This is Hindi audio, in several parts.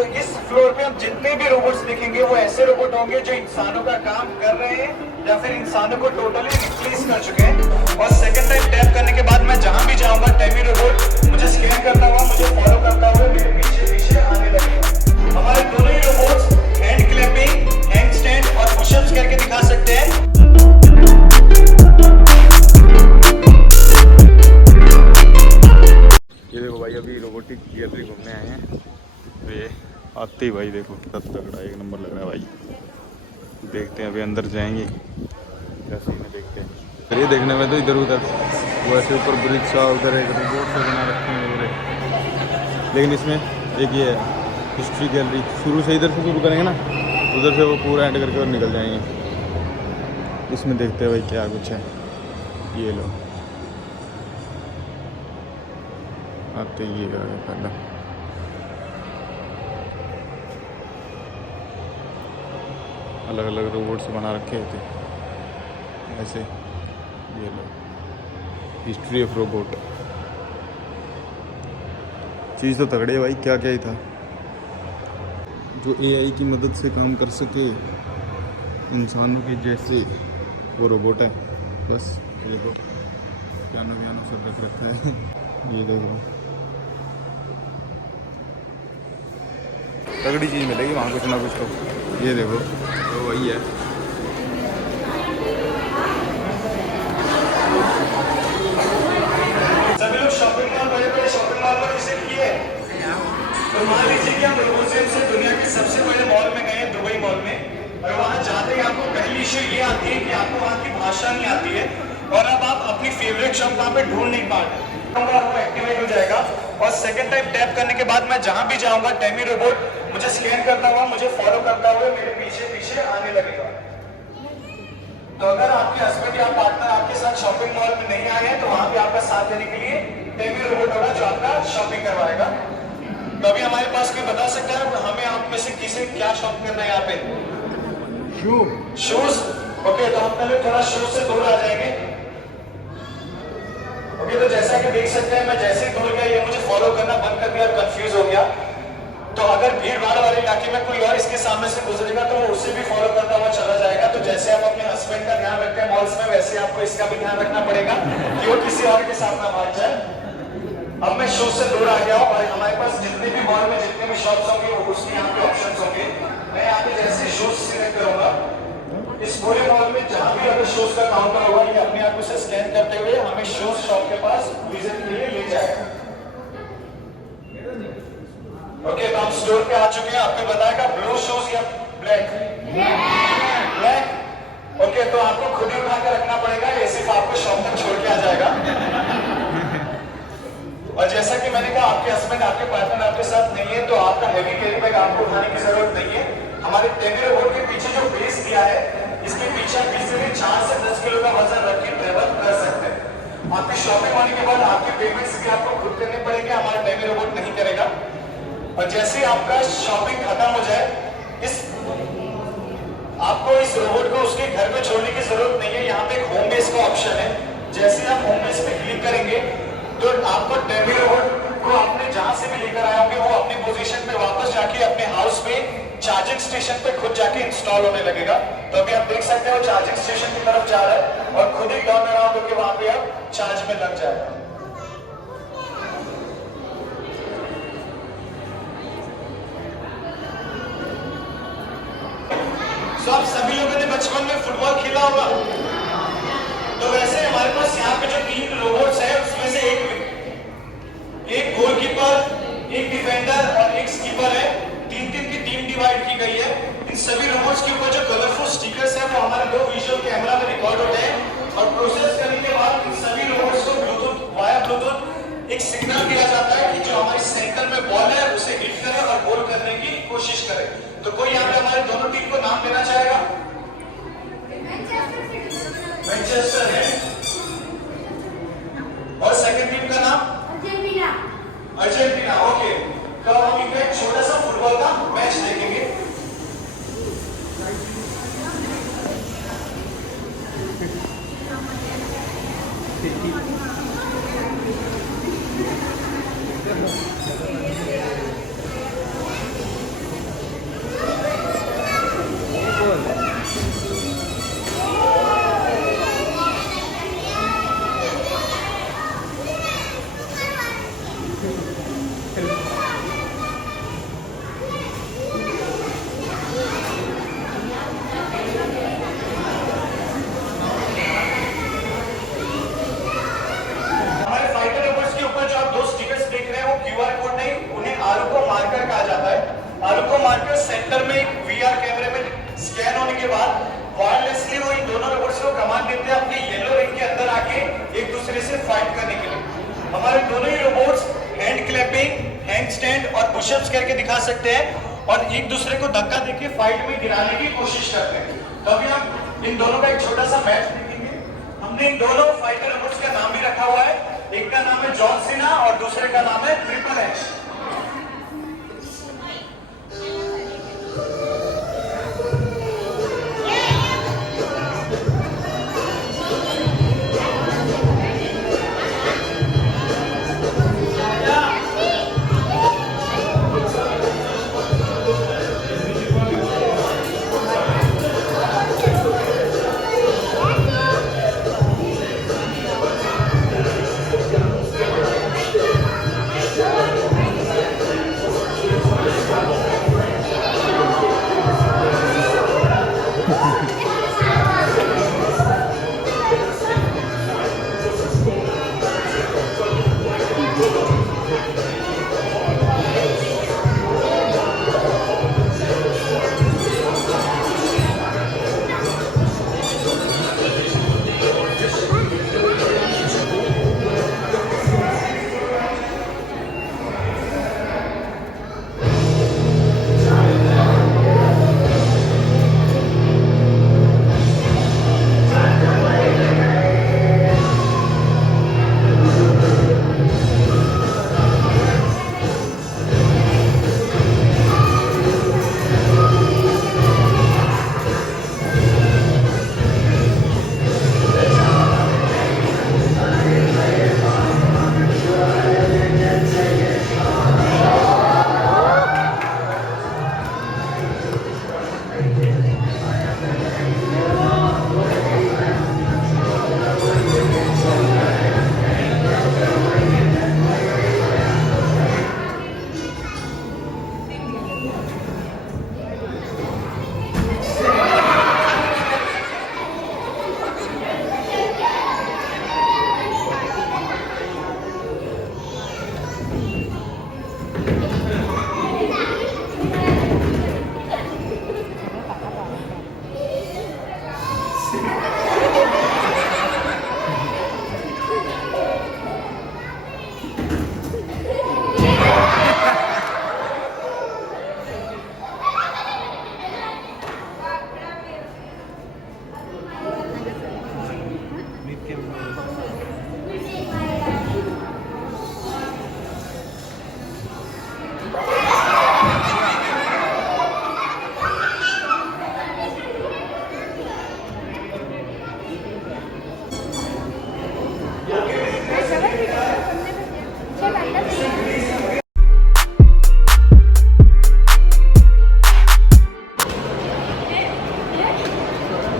तो इस फ्लोर पे हम जितने भी रोबोट्स देखेंगे वो ऐसे रोबोट होंगे जो इंसानों का काम कर रहे हैं या फिर इंसानों को टोटली रिप्लेस कर चुके हैं। और सेकंड टाइम टैप करने के बाद मैं जहां भी जाऊंगा टेमी रोबोट मुझे स्कैन करता हुआ, मुझे फॉलो करता हुआ मेरे पीछे पीछे आने लगेगा। हमारे दोनों ही robots hand clapping, hand stand और पुशअप्स करके दिखा सकते हैं। ये देखो भाई, अभी रोबोटिक गैलरी घूमने आए हैं तो ये आते ही भाई देखो कितना तगड़ा एक नंबर लग रहा है भाई। देखते हैं अभी अंदर जाएंगे क्या सीन है, देखते हैं। ये देखने में तो इधर उधर वैसे ऊपर ब्रिज सा, उधर एक रोबोट से बना रखे हैं पूरे, लेकिन इसमें एक ये है हिस्ट्री गैलरी। शुरू से इधर से शुरू करेंगे ना, उधर से वो पूरा एंड करके और निकल जाएंगे। इसमें देखते हैं भाई क्या कुछ है। ये लो आते ही ये पहला अलग अलग रोबोट से बना रखे थे ऐसे। ये लो हिस्ट्री ऑफ रोबोट। चीज़ तो तगड़े है भाई, क्या क्या ही था जो एआई की मदद से काम कर सके इंसानों के जैसे, वो रोबोट है। बस ये देखो पियानो वियानो सब रख रखा है। ये देखो तगड़ी चीज़ मिलेगी वहाँ कुछ ना कुछ तो। ये देखो तो वही है। सभी लोग शॉपिंग मॉल, बड़े बड़े शॉपिंग मॉल पर विजिट किए। तो मान लीजिए कि हम म्यूजियम से दुनिया के सबसे बड़े मॉल में गए, दुबई मॉल में, और वहाँ जाते ही आपको पहली इश्यू ये आती है कि आपको वहाँ की भाषा नहीं आती है और अब आप अपनी फेवरेट शॉप वहाँ पे ढूंढ नहीं पा रहे। वो एक्टिवेट हो जाएगा और सेकंड टाइम टैप करने के बाद मैं जहां भी जाऊंगा टेमी रोबोट मुझे स्कैन करता हुआ, मुझे फॉलो करता हुआ मेरे पीछे पीछे आने लगेगा। तो अगर आपके हस्बैंड या पार्टनर आपके साथ शॉपिंग मॉल में नहीं आए हैं तो वहां भी आपका साथ देने के लिए टेमी रोबोट होगा जो आपका शॉपिंग करवाएगा। तो अभी हमारे पास कोई बता सकता है हमें आप में से किसे क्या शॉप करना है यहाँ पे? शूज। ओके, तो हम पहले थोड़ा शूज से दूर आ जाएंगे। ओके, तो जैसा कि देख सकते हैं मैं जैसे ही दूर गया ये मुझे फॉलो करना बंद कर दिया और कंफ्यूज हो गया। तो अगर भीड़ भाड़ वाले इलाके में कोई और इसके सामने से गुजरेगा तो वो उसे भी फॉलो करता हुआ चला जाएगा। तो जैसे आप अपने हस्बैंड का ध्यान रखते हैं मॉल्स में, वैसे आपको इसका भी ध्यान रखना पड़ेगा कि वो किसी और के साथ ना भाग जाए। अब मैं शूज से दूर आ गया हूँ और हमारे पास जितने भी मॉल में जितने भी शॉप्स होंगे वो उसके यहाँ पे ऑप्शन होंगे। मैं यहाँ पे जैसे शूज सिलेक्ट करूंगा, इस पूरे मॉल में जहां भी अगर शूज का काउंटर होगा ये अपने आप उसे स्कैन करते हुए हमें शूज शॉप के पास विजिट के लिए ले जाएगा। ओके, तो हम स्टोर पे आ चुके हैं। आपको बताएगा ब्लू शूज या ब्लैक? ब्लैक। ओके, तो आपको खुद ही उठा के रखना पड़ेगा, ये सिर्फ आपको शॉप तक छोड़ के आ जाएगा। और जैसा कि मैंने कहा आपके हस्बैंड आपके पार्टनर आपके साथ नहीं है तो आपका हैवी कैरी बैग आपको उठाने की जरूरत नहीं है। हमारे टेमी रोबोट के पीछे जो बेस दिया है इसके पीछे किसी भी 4 से 10 किलो का वजन रख के ट्रेवल कर सकते हैं। आपकी शॉपिंग होने के बाद आपके पेमेंट्स भी आपको खुद करने पड़ेंगे, हमारा टेमी रोबोट नहीं करेगा। और जैसे ही आपका शॉपिंग खत्म हो जाए आपको इस रोबोट को उसके घर पे छोड़ने की जरूरत नहीं है। यहाँ पे एक होम बेस का ऑप्शन है। जैसे आप होम बेस पे क्लिक करेंगे तो आपको टेमी रोबोट को आपने जहां से भी लेकर आए होंगे वो अपनी पोजीशन पे वापस जाके अपने हाउस में चार्जिंग स्टेशन पे खुद जाके इंस्टॉल होने लगेगा। तो अभी आप देख सकते हो चार्जिंग स्टेशन की तरफ जा रहा है और खुद ही टर्न अराउंड होकर वहां पे आप चार्ज में लग जाएगा। तो आप सभी लोगों ने बचपन में फुटबॉल खेला होगा, तो वैसे हमारे पास यहाँ पे जो 3 रोबोट्स हैं उसमें से एक गोलकीपर, एक डिफेंडर और एक स्कीपर है। 3-3 की टीम डिवाइड की गई है। इन सभी रोबोट्स के ऊपर जो कलरफुल स्टिकर्स हैं वो हमारे 2 विजुअल कैमरा में रिकॉर्ड होते हैं और प्रोसेस करने के बाद इन सभी रोबोट्स को ब्लूटूथ वाया ब्लूटूथ एक सिग्नल दिया जाता है कि जो हमारे सेंटर में बॉल है उसे हिट करे और गोल करने की कोशिश करे। तो कोई यहाँ पे हमारे दोनों टीम को नाम देना चाहेगा? मैनचेस्टर है और सेकंड टीम का नाम अर्जेंटीना। ओके, तो हम इनका एक छोटा सा फुटबॉल का मैच देखेंगे। सेंटर में एक VR कैमरे में स्कैन होने के बाद वायरलेसली वो इन दोनों रोबोट्स को कमांड देते हैं अपने येलो रिंग के अंदर आके एक दूसरे से फाइट करने के लिए। हमारे दोनों ही robots hand clapping, hand stand और पुशअप्स करके दिखा सकते हैं और एक दूसरे को धक्का देके फाइट में गिराने की कोशिश करते हैं। तो अभी हम इन दोनों का एक छोटा सा मैच देखेंगे। हमने इन दोनों फाइटर रोबोट्स का नाम भी रखा हुआ है, एक का नाम है जॉन सीना और दूसरे का नाम है ट्रिपल एच।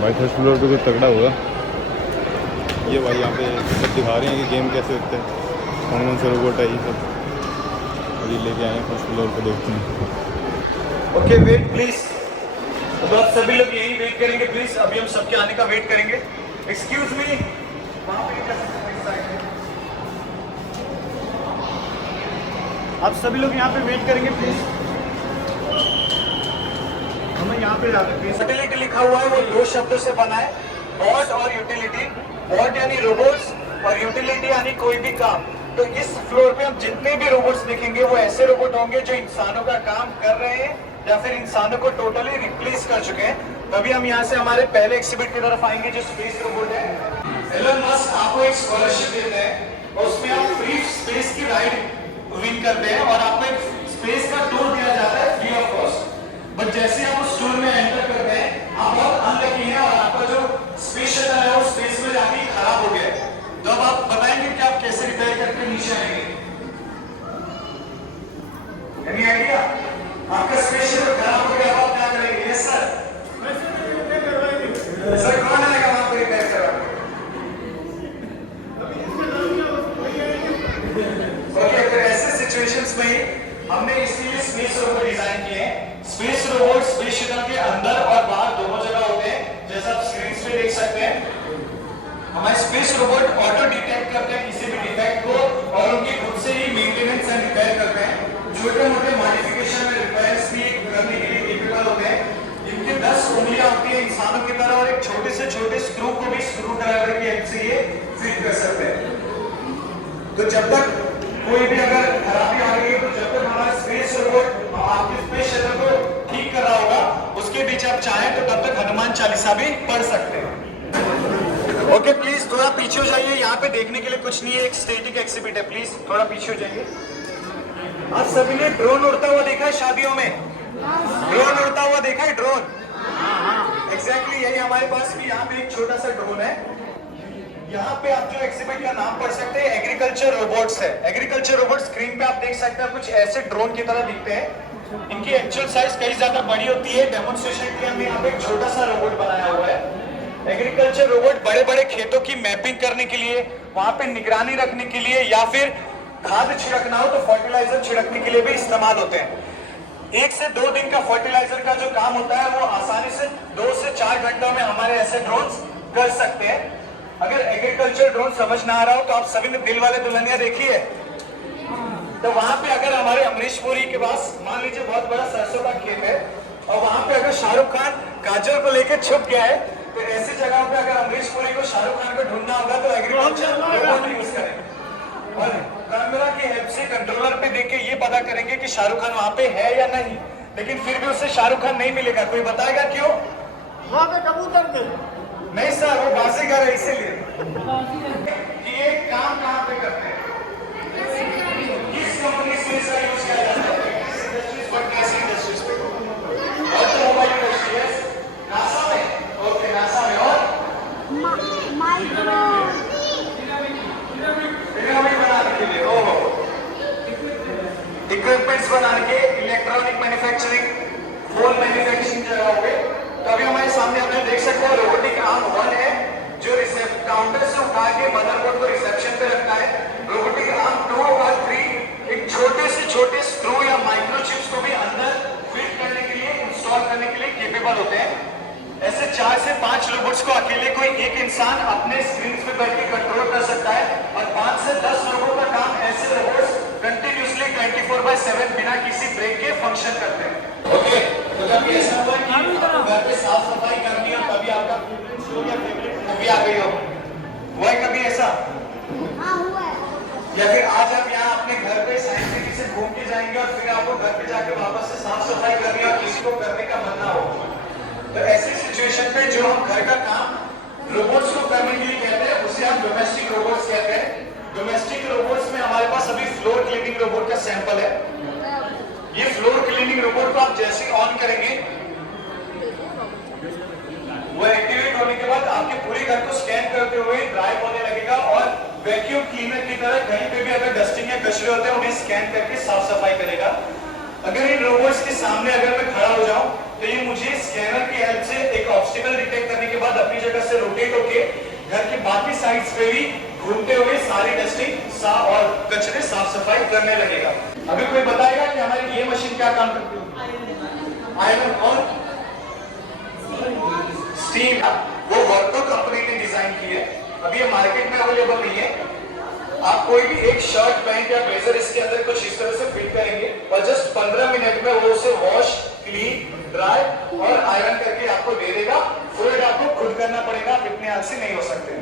भाई फर्स्ट फ्लोर पे कुछ तगड़ा हुआ। ये भाई यहाँ पे सब दिखा रहे हैं कि गेम कैसे होते हैं, कौन से रोबोट है ये सब। अभी लेके आए हैं फर्स्ट फ्लोर पे, देखते हैं। Okay wait please. तो आप सभी लोग यहीं वेट करेंगे प्लीज। अभी हम सबके आने का वेट करेंगे। एक्सक्यूज मी, वहाँ पे आप सभी लोग यहाँ पे वेट करेंगे प्लीज। हमें यहाँ पे यूटिलिटी लिखा हुआ है, वो दो शब्दों से बना है, बॉट और यूटिलिटी। बॉट यानी रोबोट्स और यूटिलिटी यानी कोई भी काम। तो इस फ्लोर पे हम जितने भी रोबोट्स देखेंगे वो ऐसे रोबोट होंगे जो इंसानों का काम कर रहे हैं या फिर इंसानों को टोटली रिप्लेस कर चुके हैं। तभी हम यहाँ से हमारे पहले एक्सिबिट की तरफ आएंगे जो स्पेस रोबोट है। एलन मस्क आपको एक स्कॉलरशिप देते हैं और उसमें आप फ्री स्पेस की राइड विन करते हैं और आपको एक स्पेस का टूर दिया जाता है फ्री ऑफ कॉस्ट। बट जैसे आप उस टूर में एंटर करते हैं आप बहुत अनलकी हैं और आपका जो स्पेस शटल है वो स्पेस में जाके खराब हो गया है। तो अब आप बताएंगे कि आप कैसे रिपेयर करके नीचे आएंगे? Any idea? आपका स्पेस शटल खराब हो गया, आप क्या करेंगे? Yes sir. सर कौन आएगा वहां पर रिपेयर करवाने? ओके, फिर ऐसे सिचुएशंस में हमने इसीलिए स्पेस रोबोट डिजाइन किए हैं। स्पेस रोबोट स्पेस शटल के अंदर और बाहर दोनों जगह होते हैं, जैसा आप स्क्रीन पे देख सकते हैं। हमारे स्पेस रोबोट ऑटो डिटेक्ट करते हैं किसी भी डिफेक्ट को और उनकी खुद से ही मेंटेनेंस एंड रिपेयर करते हैं। छोटे मोटे मॉडिफिकेशन में रिपेयर्स भी करने के लिए केपेबल आप चाहें तो तब तक हनुमान चालीसा भी पढ़ सकते हैं। ओके प्लीज थोड़ा पीछे हो जाइए, यहाँ पे देखने के लिए कुछ नहीं है, एक स्टेटिक एक्सिबिट है, प्लीज थोड़ा पीछे हो जाइए। आप सभी ने ड्रोन उड़ता हुआ देखा है शादियों में? ड्रोन उड़ता हुआ देखा है? ड्रोन एग्जैक्टली यही हमारे पास भी यहाँ पे एक छोटा सा ड्रोन है। यहाँ पे आप जो एक्सिबिट का नाम पढ़ सकते हैं एग्रीकल्चर रोबोट्स है। एग्रीकल्चर रोबोट स्क्रीन पे आप देख सकते हैं कुछ ऐसे ड्रोन की तरह दिखते हैं। इनकी एक्चुअल साइज कई ज्यादा बड़ी होती है। डेमोन्स्ट्रेशन के लिए हमने यहाँ पे एक छोटा सा रोबोट बनाया हुआ है। एग्रीकल्चर रोबोट बड़े बड़े खेतों की मैपिंग करने के लिए, वहां पे निगरानी रखने के लिए, या फिर खाद छिड़कना हो तो फर्टिलाइजर छिड़कने के लिए भी इस्तेमाल होते हैं। 1 से 2 दिन का फर्टिलाइजर का जो काम होता है वो आसानी से 2 से 4 घंटों में हमारे ऐसे ड्रोन्स कर सकते हैं। अगर एग्रीकल्चर ड्रोन समझ ना आ रहा हो तो आप सभी ने दिल वाले दुल्हनिया देखी है, तो वहां पे अगर हमारे अमरीश पुरी के पास मान लीजिए बहुत बड़ा सरसों का खेत है और वहां पे अगर शाहरुख खान काजल को लेकर छुप गया है, तो ऐसी जगह पे अगर अमरीश पुरी को शाहरुख खान को ढूंढना होगा तो एग्रीकल्चर रोबोट यूज करेंगे और कैमरा की हेल्प से कंट्रोलर पे देख के ये पता करेंगे कि शाहरुख खान वहां पे है या नहीं। लेकिन फिर भी उसे शाहरुख खान नहीं मिलेगा। कोई बताएगा क्यों? वहाँ पे कबूतर थे। नहीं सर, वो बाजीगर है इसीलिए। कि ये काम कहाँ पे करते हैं, किस कंपनी से इसका यूज किया जाता है, किस इंडस्ट्रीज पर, कैसी इंडस्ट्रीज पे? ऑटोमोबाइल इंडस्ट्री है, नासा में। ओके नासा में। और पिरामिड बनाने के लिए, ओहो, इक्विपमेंट्स बनाने के, इलेक्ट्रॉनिक मैन्युफैक्चरिंग, फोन मैन्युफैक्चरिंग जगह हो गए। तो अभी हमारे सामने आप जो देख सकते हैं रोबोटिक आर्म 1 है जो काउंटर से उठा के मदरबोर्ड को रिसेप्शन पे रखता है। रोबोटिक आर्म 2 और 3 एक छोटे से छोटे स्क्रू या माइक्रोचिप्स को भी अंदर फिट करने के लिए, इंस्टॉल करने के लिए केपेबल होते हैं। ऐसे 4 से 5 रोबोट्स को अकेले कोई एक इंसान अपने स्क्रीन पे बैठ के कंट्रोल कर सकता है और 5 से 10 लोगों का काम ऐसे रोबोट्स कंटिन्यूसली 24/7 बिना किसी ब्रेक के फंक्शन करते हैं। ओके, तो जब ऐसा हुआ कि आपको घर पे साफ सफाई करनी हो, कभी आपका फेवरेट शो या फेवरेट मूवी आ गई हो, हुआ है कभी ऐसा? या फिर आज आप यहाँ अपने घर पे साइंस सिटी से घूम के जाएंगे और फिर आपको घर पे जाके वापस से साफ सफाई करनी और किसी को करने का मन ना हो, तो ऐसी सिचुएशन पे जो हम घर का काम रोबोट्स को करने के लिए कहते हैं उसे हम डोमेस्टिक रोबोट्स कहते हैं। डोमेस्टिक रोबोट्स में हमारे पास अभी फ्लोर क्लीनिंग रोबोट का सैंपल है। ये फ्लोर क्लीनिंग रोबोट को आप जैसे ही ऑन करेंगे वो एक्टिवेट होने के बाद आपके पूरे घर को स्कैन करते हुए ड्राइव होने लगेगा और वैक्यूम क्लीनर की तरह कहीं पे भी अगर डस्टिंग या कचरे होते हैं उन्हें स्कैन करके साफ सफाई करेगा। अगर इन रोबोट्स के सामने अगर मैं खड़ा हो जाऊं तो ये मुझे स्कैनर की हेल्प से एक ऑब्स्टिकल डिटेक्ट करने के बाद अपनी जगह से रोटेट होके घर के बाकी साइड्स पे भी घूमते हुए सारी डस्टिंग और कचरे साफ सफाई करने लगेगा। अभी कोई बताएगा कि हमारी ये मशीन क्या काम करती है? आयरन और स्टीम, वो वर्को कंपनी ने डिजाइन की है। अभी ये मार्केट में अवेलेबल नहीं है। आप कोई भी एक शर्ट, पैंट या ब्लेजर इसके अंदर कुछ इस तरह से फिट करेंगे और जस्ट 15 मिनट में वो उसे वॉश, क्लीन, ड्राई और आयरन करके आपको दे देगा। फ्लूइड आपको खुद करना पड़ेगा, आप इतने आलसी नहीं हो सकते।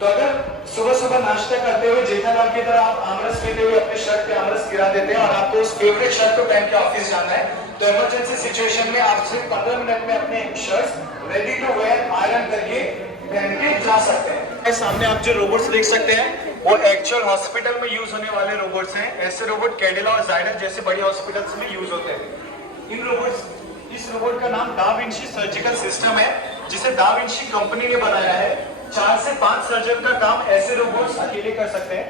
तो अगर सुबह सुबह नाश्ता करते हुए जेठालाल की तरह आप आमरस पीते हुए अपने शर्ट पे आमरस गिरा देते हैं और आपको उस फेवरेट शर्ट को पहन के ऑफिस जाना है, तो इमरजेंसी सिचुएशन में आप सिर्फ 15 मिनट में अपने shirt ready to wear iron करके पहन के जा सकते हैं। सामने आप जो रोबोट्स देख सकते हैं वो एक्चुअल हॉस्पिटल में यूज होने वाले रोबोट्स हैं। ऐसे रोबोट कैडिला और जाइडस जैसे बड़ी हॉस्पिटल्स में यूज होते हैं। इस रोबोट का नाम दा विंची सर्जिकल सिस्टम है जिसे दा विंची कंपनी ने बनाया है। 4 से 5 सर्जन का काम ऐसे रोबोट्स अकेले कर सकते हैं।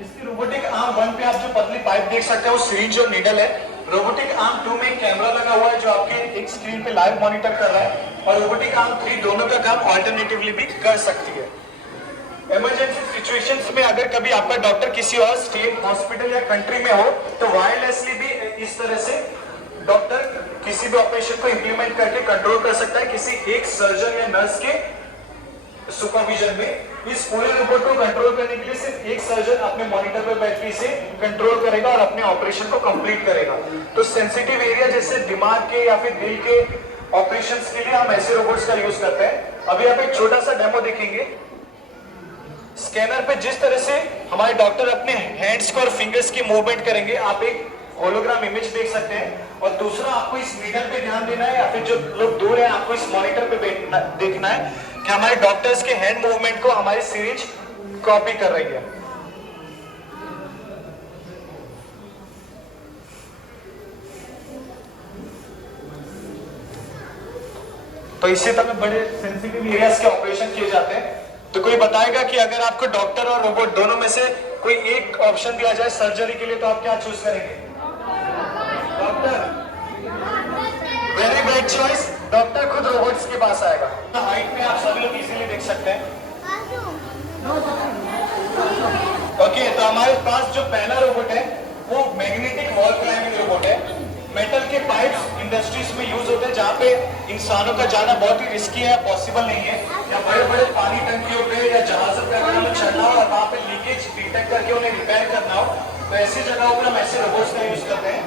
इसकी रोबोटिक आर्म 1 पे आप जो पतली पाइप देख सकते हैं वो सिरिंज और नीडल है। रोबोटिक आर्म 2 में कैमरा लगा हुआ है जो आपके एक स्क्रीन पे लाइव मॉनिटर कर रहा है और रोबोटिक आर्म 3 दोनों का काम अल्टरनेटिवली भी कर सकती है। इमरजेंसी सिचुएशंस में अगर कभी आपका डॉक्टर किसी और स्टेट, हॉस्पिटल या कंट्री में हो तो वायरलेसली भी इस तरह से डॉक्टर किसी भी ऑपरेशन को इंप्लीमेंट करके कंट्रोल कर सकता है किसी एक सर्जन या नर्स के सुपरविजन में। इस पूरे रोबोट को कंट्रोल करने के लिए सिर्फ एक सर्जन अपने मॉनिटर पर बैठ के इसे कंट्रोल करेगा और अपने ऑपरेशन को कंप्लीट करेगा। तो सेंसिटिव एरिया जैसे दिमाग के या फिर दिल के ऑपरेशंस के लिए हम ऐसे रोबोट्स का यूज करते हैं। अभी आप एक छोटा सा डेमो देखेंगे। स्कैनर पे जिस तरह से हमारे डॉक्टर अपने हैंड्स को और फिंगर्स की मूवमेंट करेंगे, आप एक होलोग्राम इमेज देख सकते हैं। और दूसरा, आपको इस नीडल पे ध्यान देना है या फिर जो लोग दूर हैं आपको इस मॉनिटर पे देखना है कि हमारे डॉक्टर्स के हैंड मूवमेंट को हमारी सीरीज कॉपी कर रही है। तो इसी तरह बड़े सेंसिटिव एरियाज के ऑपरेशन किए जाते हैं। तो कोई बताएगा कि अगर आपको डॉक्टर और रोबोट दोनों में से कोई एक ऑप्शन दिया जाए सर्जरी के लिए, तो आप क्या चूज करेंगे? Doctor. Very good choice. Doctor खुद रोबोट्स के पास आएगा। हाइट में आप सभी लोग इजीली देख सकते हैं। ओके, तो हमारे पास जो पहला रोबोट है वो मैग्नेटिक वॉल क्लाइंबिंग रोबोट है। मेटल के पाइप्स इंडस्ट्रीज में यूज होते हैं जहाँ पे इंसानों का जाना बहुत ही रिस्की है, पॉसिबल नहीं है। या बड़े बड़े पानी टंकियों पे या जहाजों पे अगर हमें चढ़ना हो और वहाँ पे लीकेज डिटेक्ट करके उन्हें रिपेयर करना हो, तो ऐसी जगहों पर हम ऐसे रोबोट्स का यूज करते हैं।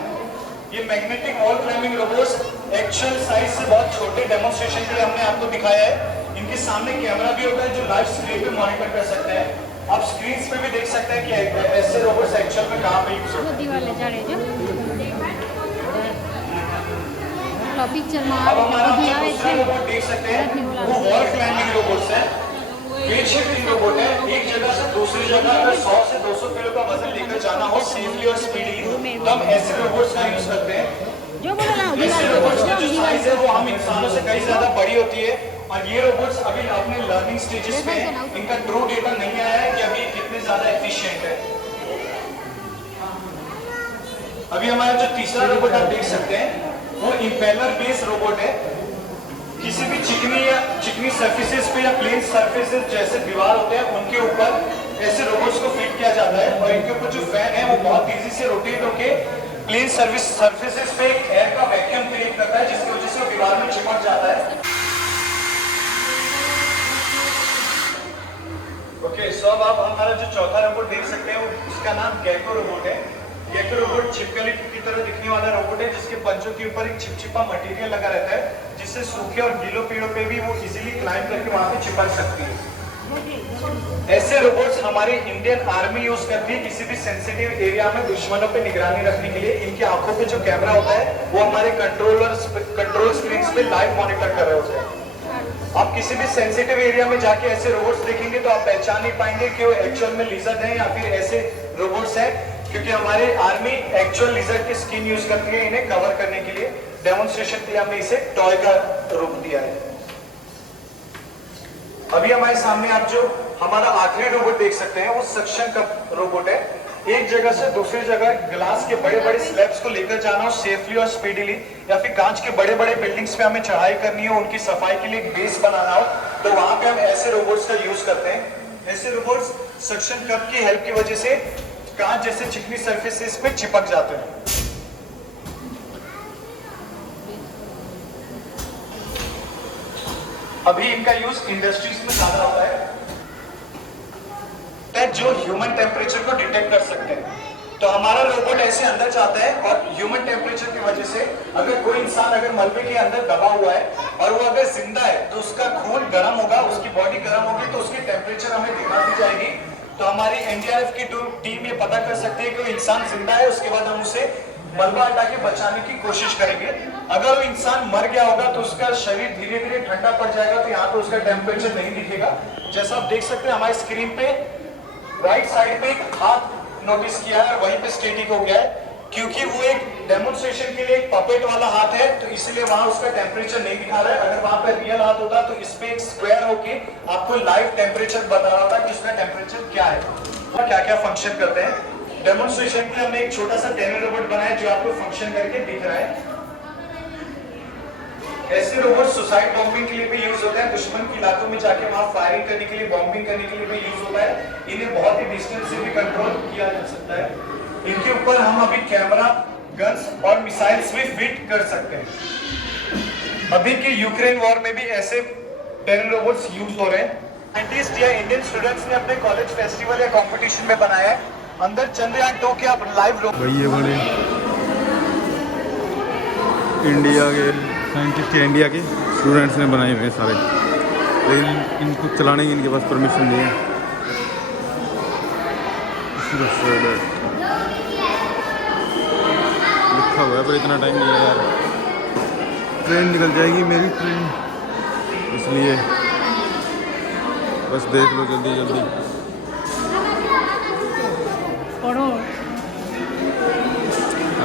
ये magnetic wall climbing robots actual size से बहुत छोटे डेमोन्स्ट्रेशन के लिए हमने आपको दिखाया है। इनके सामने कैमरा भी होता है जो लाइव स्क्रीन पे मॉनिटर कर सकते हैं। आप स्क्रीन पे भी देख सकते हैं कि ऐसे रोबोट्स एक्चुअल में कहाँ पे यूज होते हैं। अब हमारा दूसरा रोबोट देख सकते हैं वो वॉल क्लाइंबिंग रोबोट्स है। वेट शिफ्टिंग रोबोट है। एक जगह से दूसरी जगह अगर 100 से 200 किलो का वजन लेकर जाना हो सेफली और स्पीडली, तो हम ऐसे रोबोट्स का यूज करते हैं। ऐसे रोबोट्स की जो साइज है वो हम इंसानों से कहीं ज्यादा बड़ी होती है। और ये रोबोट्स अभी अपने लर्निंग स्टेजेस पे हैं। इनका ट्रू डेटा नहीं आया है कि अभी कितने ज्यादा एफिशिएंट है। अभी हमारा जो तीसरा रोबोट आप देख सकते हैं वो इंपेलर बेस्ड रोबोट है। किसी भी चिकनी सरफेसेस पे या प्लेन सरफेसेस जैसे दीवार होते हैं उनके ऊपर ऐसे रोबोट्स को फिट किया जाता है। और इनके ऊपर जो फैन है वो बहुत तेजी से रोटेट होके प्लेन सरफेसेस पे एक एयर का वैक्यूम क्रिएट करता है, जिसकी वजह से वो दीवार में चिपक जाता है। ओके, सो अब आप हमारा जो चौथा रोबोट देख सकते हैं उसका नाम गेको रोबोट है। गेको रोबोट छिपकली की तरह दिखने वाला रोबोट है जिसके पंजों के ऊपर एक चिपचिपा मटेरियल लगा रहता है, जिससे सूखे और गीलों पेड़ों पे भी वो इजीली क्लाइंब करके वहां पे चिपक सकती है। ऐसे रोबोट्स हमारी इंडियन आर्मी यूज करती है किसी भी सेंसिटिव एरिया में दुश्मनों पे निगरानी रखने के लिए। इनकी आंखों पे जो कैमरा होता है वो हमारे कंट्रोल स्क्रीन पे लाइव मॉनिटर कर रहे होते हैं। आप किसी भी सेंसिटिव एरिया में जाके ऐसे रोबोट्स देखेंगे तो आप पहचान नहीं पाएंगे कि वो एक्चुअल में लिजर्ड है या फिर ऐसे रोबोट्स हैं, क्योंकि हमारी आर्मी एक्चुअल लिजर्ड की स्किन यूज करती है इन्हें कवर करने के लिए। डेमोन्स्ट्रेशन के लिए हमने इसे टॉय का रूप दिया है। अभी हमारे सामने आप जो हमारा आखिरी रोबोट देख सकते हैं वो सक्शन कप रोबोट है। एक जगह से दूसरी जगह ग्लास के बड़े बड़े स्लैब्स को लेकर जाना हो सेफली और स्पीडीली, या फिर कांच के बड़े बड़े बिल्डिंग्स पे हमें चढ़ाई करनी हो, उनकी सफाई के लिए एक बेस बनाना हो, तो वहां पे हम ऐसे रोबोट्स का यूज करते हैं। ऐसे रोबोट्स सक्शन कप की हेल्प की वजह से कांच जैसे चिकनी सरफेसेस पे चिपक जाते हैं। अभी इनका यूज इंडस्ट्रीज में ज्यादा होता है जो ह्यूमन टेम्परेचर को डिटेक्ट कर सकते हैं। तो हमारा रोबोट ऐसे अंदर जाता है और ह्यूमन टेम्परेचर की वजह से अगर कोई इंसान अगर मलबे के अंदर दबा हुआ है और वो अगर जिंदा है तो उसका खून गर्म होगा, उसकी बॉडी गर्म होगी, तो उसकी टेम्परेचर हमें दिखा दी जाएगी। तो हमारी एनडीआरएफ की टीम ये पता कर सकती है कि वो इंसान जिंदा है। उसके बाद हम उसे मलबा हटा के बचाने की कोशिश करेंगे। अगर वो इंसान मर गया होगा तो उसका शरीर धीरे धीरे ठंडा पड़ जाएगा, तो यहाँ पे उसका टेम्परेचर नहीं दिखेगा। जैसा आप देख सकते हैं हमारी स्क्रीन पे राइट साइड पे एक हाथ नोटिस किया है और वहीं पे स्टैटिक हो गया है, क्योंकि वो एक डेमोन्स्ट्रेशन के लिए एक पपेट वाला हाथ है, तो इसलिए वहां उसका टेम्परेचर नहीं दिखा रहा है। अगर वहां पर रियल हाथ होता तो इस पे एक स्क्वायर होके आपको लाइव टेम्परेचर बता रहा होता कि उसका टेम्परेचर क्या है और क्या क्या फंक्शन करते हैं। डेमोन्स्ट्रेशन के लिए हमने एक छोटा सा डेमो रोबोट बनाया जो आपको फंक्शन करके दिख रहा है। ऐसे रोबोट सुसाइड बॉम्बिंग के लिए भी यूज होते हैं। दुश्मन के इलाकों में जाके वहां फायरिंग करने के लिए, बॉम्बिंग करने के लिए भी यूज होता है। इन्हें बहुत ही डिस्टेंस से भी कंट्रोल किया जा सकता है। इनके ऊपर हम अभी कैमरा, गन्स और मिसाइल्स भी फिट कर सकते हैं। अभी के यूक्रेन वॉर में भी ऐसे टेरर रोबोट्स यूज हो रहे हैं। साइंटिस्ट या इंडियन स्टूडेंट्स ने अपने कॉलेज फेस्टिवल या कंपटीशन में बनाया है। अंदर चंद्रयान 2 के आप लाइव ये बड़े इंडिया के साइंटिस्ट या इंडिया के स्टूडेंट्स ने बनाए हुए हैं सारे, लेकिन इनको चलाने की इनके पास परमिशन नहीं है। लिखा हुआ है पर इतना टाइम नहीं है यार, ट्रेन निकल जाएगी मेरी ट्रेन, इसलिए बस देख लो जल्दी जल्दी।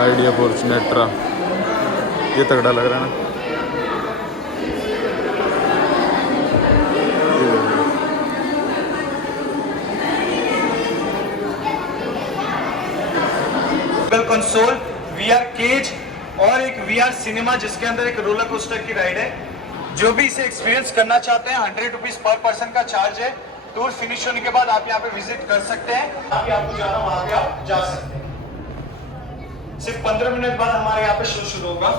आइडिया फॉर्चुनेट्रा, ये तगड़ा लग रहा है ना। कंसोल, वीआर केज और एक वीआर सिनेमा जिसके अंदर एक रोलर कोस्टर की राइड है। जो भी इसे एक्सपीरियंस करना चाहते हैं 100 रुपीज पर पर्सन का चार्ज है। टूर फिनिश होने के बाद आप यहाँ पे विजिट कर सकते हैं, आगे आपको जाना वहां पे आप जा सकते हैं। सिर्फ 15 मिनट बाद हमारे यहाँ पे शो शुरू होगा।